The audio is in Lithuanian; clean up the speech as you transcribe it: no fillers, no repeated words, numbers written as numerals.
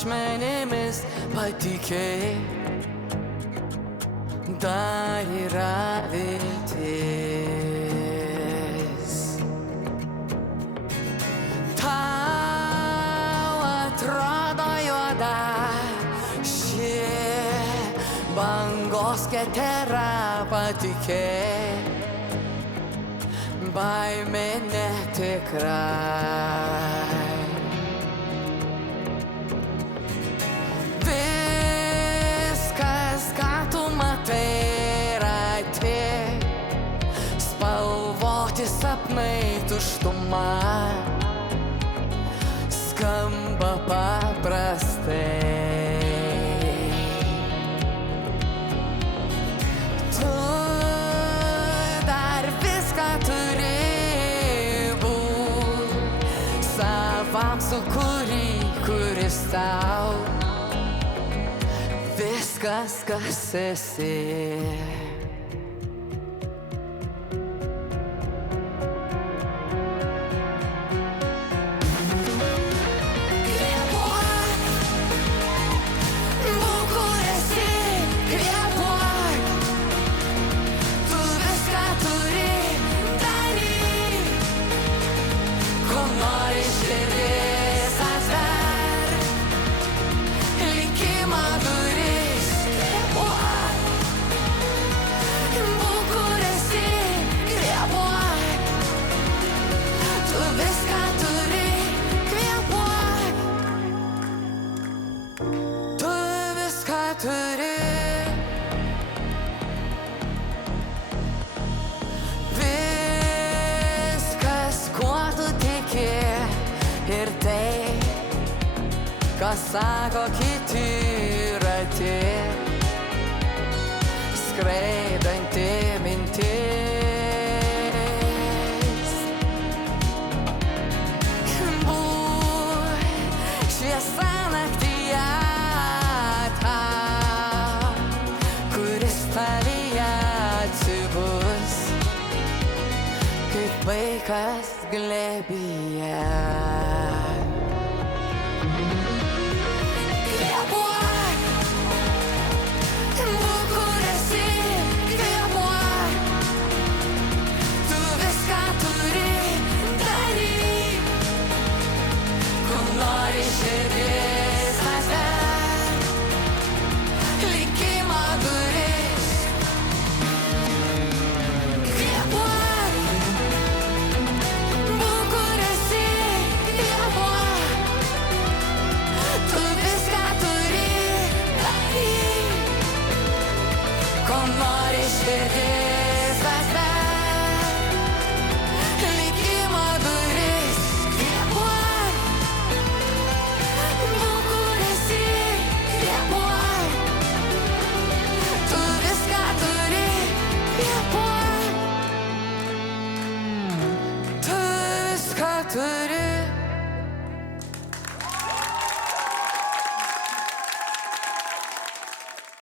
ašmenimis patikėjai, dar yra viltis. Tau atrodo juoda ši bangos ketera, patikėjai, baimė netikrai. Viskas, ką tu matai, yra tik spalvoti sapnai, tuštuma skamba paprastai. Tu dar viską turi būt savam sukūry, kuris tau viskas, kas esi. Turi viskas, kuo tu tiki, ir tai, ką sako kiti, yra tik skraidanti mintis. Būk šviesa naktyje, tavyje atsibus, kaip vaikas glėbyje. Kvėpuok, būk kur esi, kvėpuok, tu viską turi daryk, ko nori širdį.